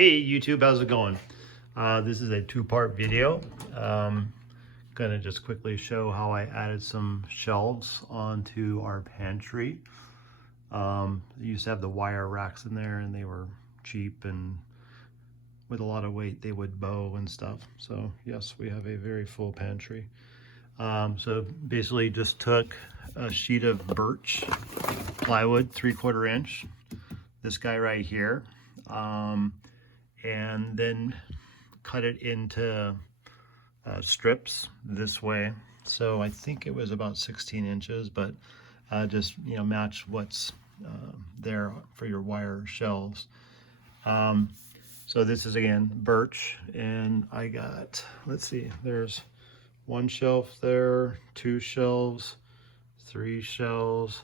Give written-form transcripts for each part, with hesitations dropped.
Hey YouTube, how's it going? This is a two-part video. Gonna just quickly show how I added some shelves onto our pantry. I used to have the wire racks in there and they were cheap, and with a lot of weight they would bow and stuff. So yes, we have a very full pantry. So basically just took a sheet of birch plywood, 3/4 inch, this guy right here, and then cut it into strips this way. So I think it was about 16 inches, but just match what's there for your wire shelves. So this is again birch, and I got, let's see, there's one shelf there, two shelves, three shelves,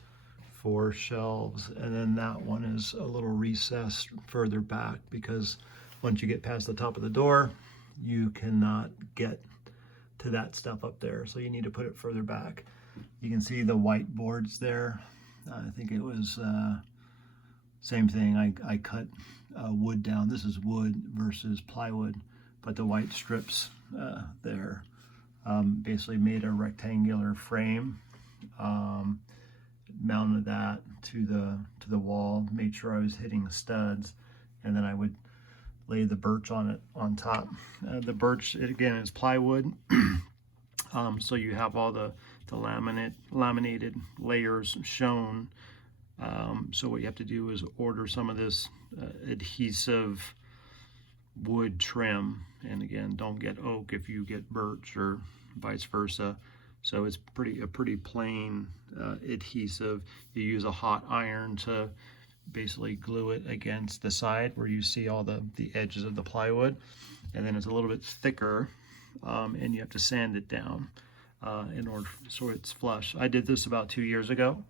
four shelves, and then that one is a little recessed further back because once you get past the top of the door, you cannot get to that stuff up there. So you need to put it further back. You can see the white boards there. I think it was same thing. I cut wood down. This is wood versus plywood, but the white strips there basically made a rectangular frame. Mounted that to the wall, made sure I was hitting the studs, and then I would lay the birch on it on top. The birch, again, is plywood, so you have all the laminated layers shown. So what you have to do is order some of this adhesive wood trim, and again, don't get oak if you get birch or vice versa. So it's a pretty plain adhesive. You use a hot iron to basically glue it against the side where you see all the edges of the plywood, and then it's a little bit thicker, and you have to sand it down in order so it's flush. I did this about 2 years ago,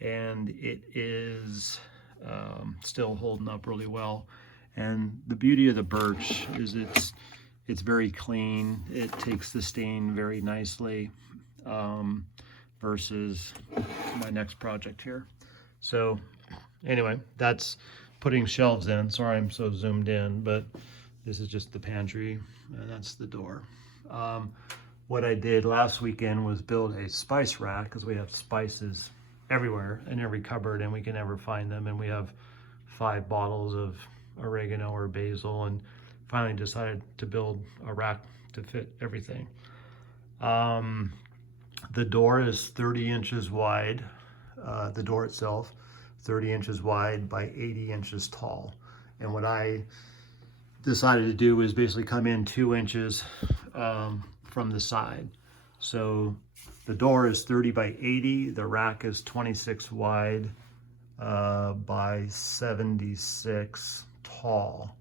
and it is still holding up really well. And the beauty of the birch is it's very clean. It takes the stain very nicely, versus my next project here. So anyway, that's putting shelves in. Sorry I'm so zoomed in, but this is just the pantry, and that's the door. What I did last weekend was build a spice rack, because we have spices everywhere in every cupboard and we can never find them, and we have 5 bottles of oregano or basil, and finally decided to build a rack to fit everything. The door is 30 inches wide, the door itself, 30 inches wide by 80 inches tall. And what I decided to do is basically come in 2 inches from the side. So the door is 30 by 80, the rack is 26 wide by 76 tall.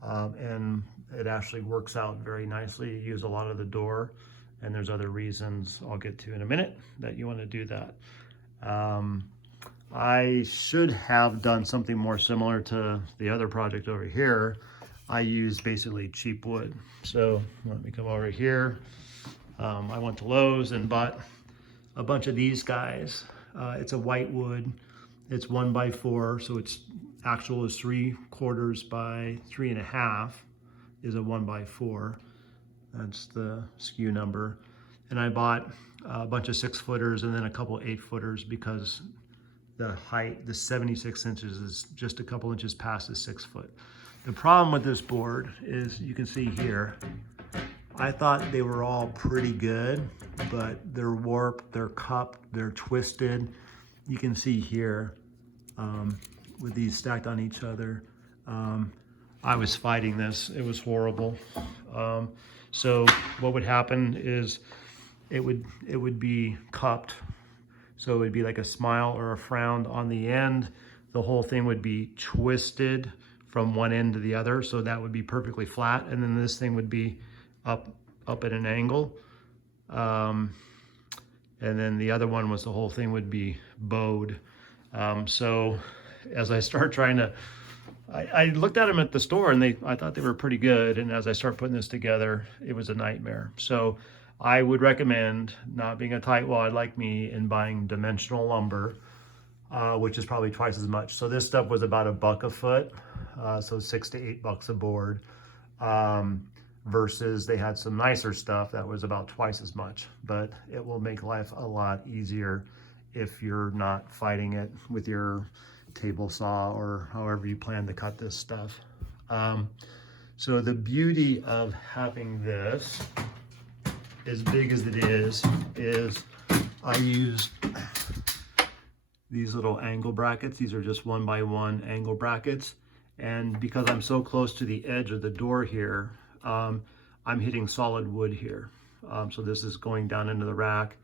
And it actually works out very nicely. You use a lot of the door, and there's other reasons I'll get to in a minute that you want to do that. I should have done something more similar to the other project over here. I used basically cheap wood. So let me come over here. I went to Lowe's and bought a bunch of these guys. It's a white wood. It's 1x4, so it's actual is 3/4 by 3.5 is a 1x4. That's the SKU number. And I bought a bunch of 6-footers and then a couple 8-footers because the height, the 76 inches, is just a couple inches past the 6 foot. The problem with this board is, you can see here, I thought they were all pretty good, but they're warped, they're cupped, they're twisted. You can see here with these stacked on each other. I was fighting this. It was horrible. So what would happen is it would be cupped. So it would be like a smile or a frown on the end. The whole thing would be twisted from one end to the other. So that would be perfectly flat. And then this thing would be up at an angle. And then the other one was the whole thing would be bowed. So as I start trying to, I looked at them at the store and I thought they were pretty good. And as I start putting this together, it was a nightmare. So I would recommend not being a tightwad like me and buying dimensional lumber. which is probably twice as much. So this stuff was about $1 a foot, so $6 to $8 a board, versus they had some nicer stuff that was about twice as much. But it will make life a lot easier if you're not fighting it with your table saw or however you plan to cut this stuff. So the beauty of having this, as big as it is I use these little angle brackets. These are just 1x1 angle brackets. And because I'm so close to the edge of the door here, I'm hitting solid wood here. So this is going down into the rack.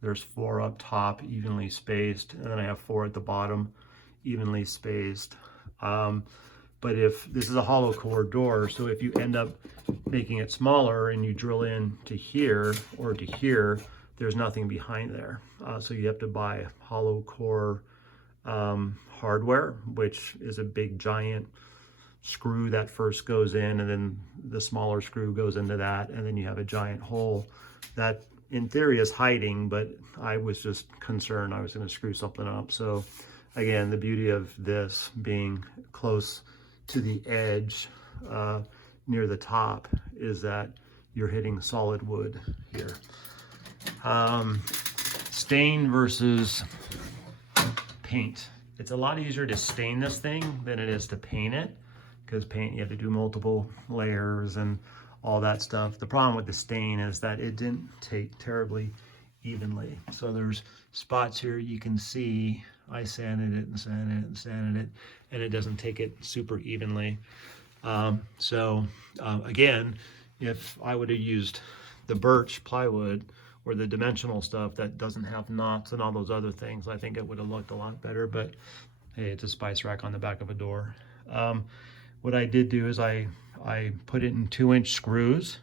There's 4 up top, evenly spaced, and then I have 4 at the bottom, evenly spaced. But if this is a hollow core door, so if you end up making it smaller and you drill in to here or to here, there's nothing behind there. So you have to buy hollow core hardware, which is a big giant screw that first goes in, and then the smaller screw goes into that, and then you have a giant hole that in theory is hiding, but I was just concerned I was going to screw something up. So again, the beauty of this being close to the edge near the top is that you're hitting solid wood here. Stain versus paint. It's a lot easier to stain this thing than it is to paint it, because paint, you have to do multiple layers and all that stuff. The problem with the stain is that it didn't take terribly evenly. So there's spots here you can see I sanded it and sanded it and sanded it, and it doesn't take it super evenly. Again, if I would have used the birch plywood or the dimensional stuff that doesn't have knots and all those other things, I think it would have looked a lot better. But hey, it's a spice rack on the back of a door. What I did do is I put it in 2-inch screws.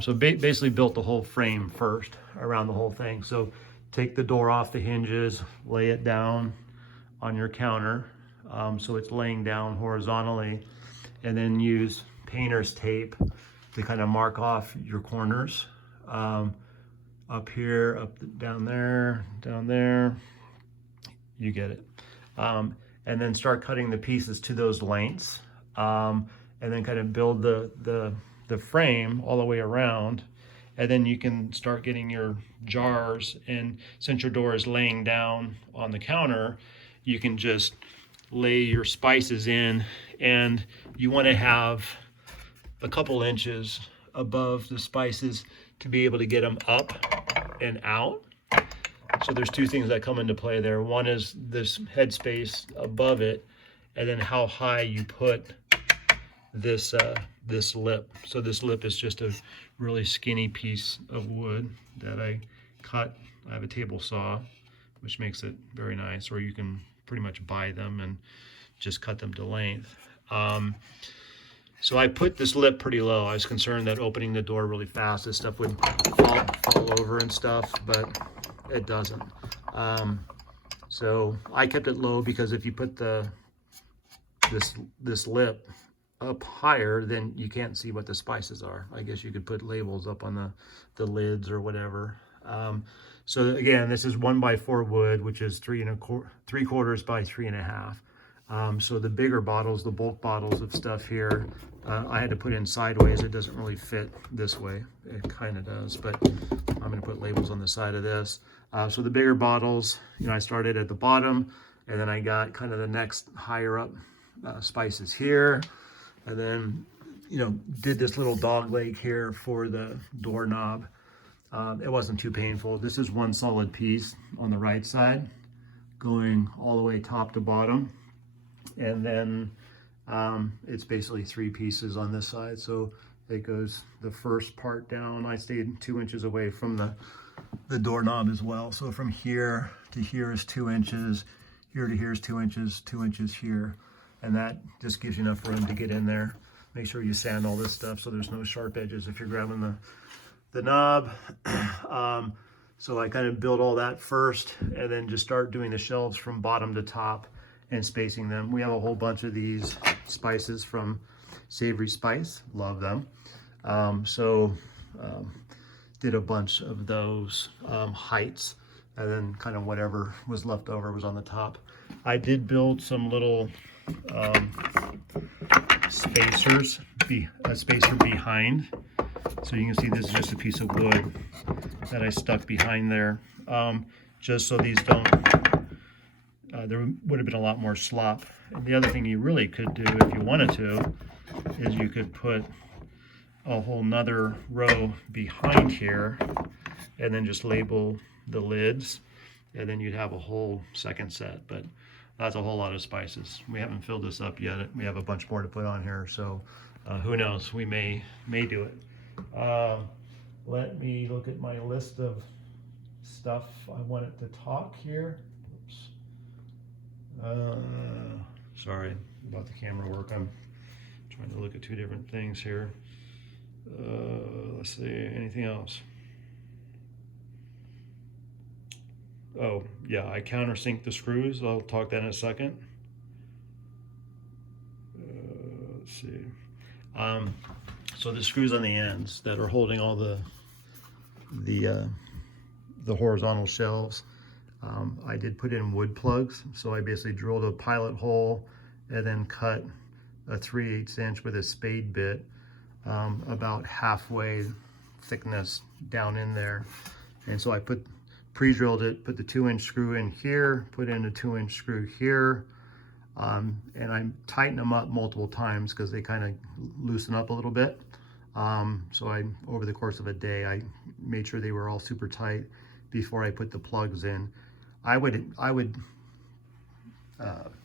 So basically built the whole frame first around the whole thing. So take the door off the hinges, lay it down on your counter, so it's laying down horizontally, and then use painter's tape to kind of mark off your corners. Up here, down there, you get it. And then start cutting the pieces to those lengths, and then kind of build the frame all the way around. And then you can start getting your jars, and since your door is laying down on the counter, you can just lay your spices in, and you want to have a couple inches above the spices to be able to get them up and out. So there's 2 things that come into play there. One is this headspace above it, and then how high you put this lip. So this lip is just a really skinny piece of wood that I cut. I have a table saw, which makes it very nice, or you can pretty much buy them and just cut them to length. So I put this lip pretty low. I was concerned that opening the door really fast, this stuff would fall over and stuff, but it doesn't. So I kept it low because if you put this lip up higher, then you can't see what the spices are. I guess you could put labels up on the lids or whatever. So again, this is 1x4 wood, which is 3/4 by 3.5. So the bigger bottles, the bulk bottles of stuff here, I had to put in sideways. It doesn't really fit this way. It kind of does, but I'm going to put labels on the side of this. So the bigger bottles, I started at the bottom, and then I got kind of the next higher up spices here, and then, did this little dog leg here for the doorknob. It wasn't too painful. This is one solid piece on the right side, going all the way top to bottom. And then it's basically 3 pieces on this side. So it goes the first part down. I stayed 2 inches away from the doorknob as well. So from here to here is 2 inches, here to here is 2 inches, 2 inches here. And that just gives you enough room to get in there. Make sure you sand all this stuff so there's no sharp edges if you're grabbing the knob. So I kind of build all that first, and then just start doing the shelves from bottom to top and spacing them. We have a whole bunch of these spices from Savory Spice, love them. Did a bunch of those heights and then kind of whatever was left over was on the top. I did build some little spacers, a spacer behind. So you can see this is just a piece of wood that I stuck behind there, just so these don't, there would have been a lot more slop. And the other thing you really could do if you wanted to, is you could put a whole nother row behind here and then just label the lids, and then you'd have a whole second set. But that's a whole lot of spices. We haven't filled this up yet. We have a bunch more to put on here, so who knows, we may do it. Let me look at my list of stuff I wanted to talk here. Oops. Sorry about the camera work. I'm trying to look at two different things here. Let's see, anything else? Oh, yeah, I countersink the screws. I'll talk that in a second. Let's see. So the screws on the ends that are holding all the horizontal shelves, I did put in wood plugs. So I basically drilled a pilot hole and then cut a 3/8 inch with a spade bit, about halfway thickness down in there. And so I pre-drilled it, put the 2-inch screw in here, put in a 2-inch screw here, and I tighten them up multiple times because they kind of loosen up a little bit. So over the course of a day, I made sure they were all super tight before I put the plugs in. I would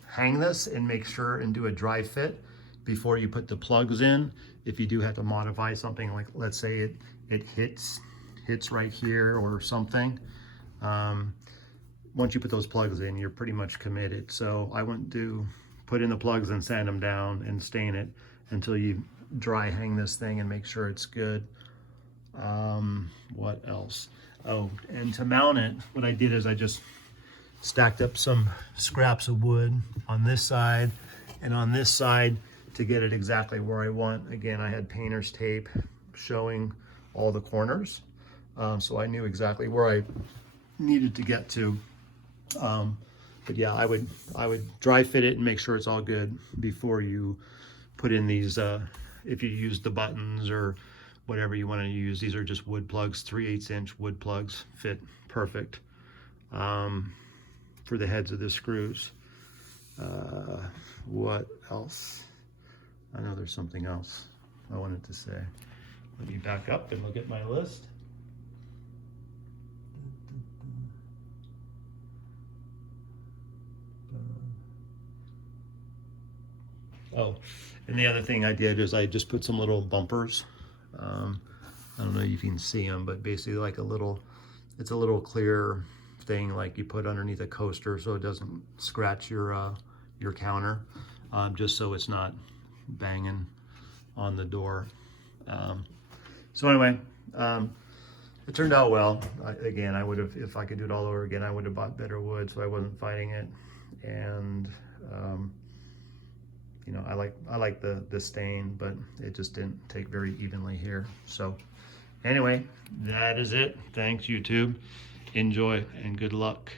hang this and make sure and do a dry fit before you put the plugs in. If you do have to modify something, like let's say it hits right here or something, once you put those plugs in, you're pretty much committed. So I wouldn't put in the plugs and sand them down and stain it until you dry hang this thing and make sure it's good. What else? Oh, and to mount it, what I did is I just stacked up some scraps of wood on this side and on this side to get it exactly where I want. Again, I had painter's tape showing all the corners, so I knew exactly where I needed to get to. But yeah, I would dry fit it and make sure it's all good before you put in these, if you use the buttons or whatever you want to use. These are just wood plugs, 3/8 inch wood plugs, fit perfect for the heads of the screws. What else? I know there's something else I wanted to say. Let me back up and look at my list. Oh, and the other thing I did is I just put some little bumpers. I don't know if you can see them, but basically like it's a little clear thing like you put underneath a coaster so it doesn't scratch your counter, just so it's not banging on the door. So anyway, it turned out well. Again, I would have, if I could do it all over again, I would have bought better wood so I wasn't fighting it. And you know, I like the stain, but it just didn't take very evenly here. So anyway, that is it. Thanks, YouTube. Enjoy and good luck.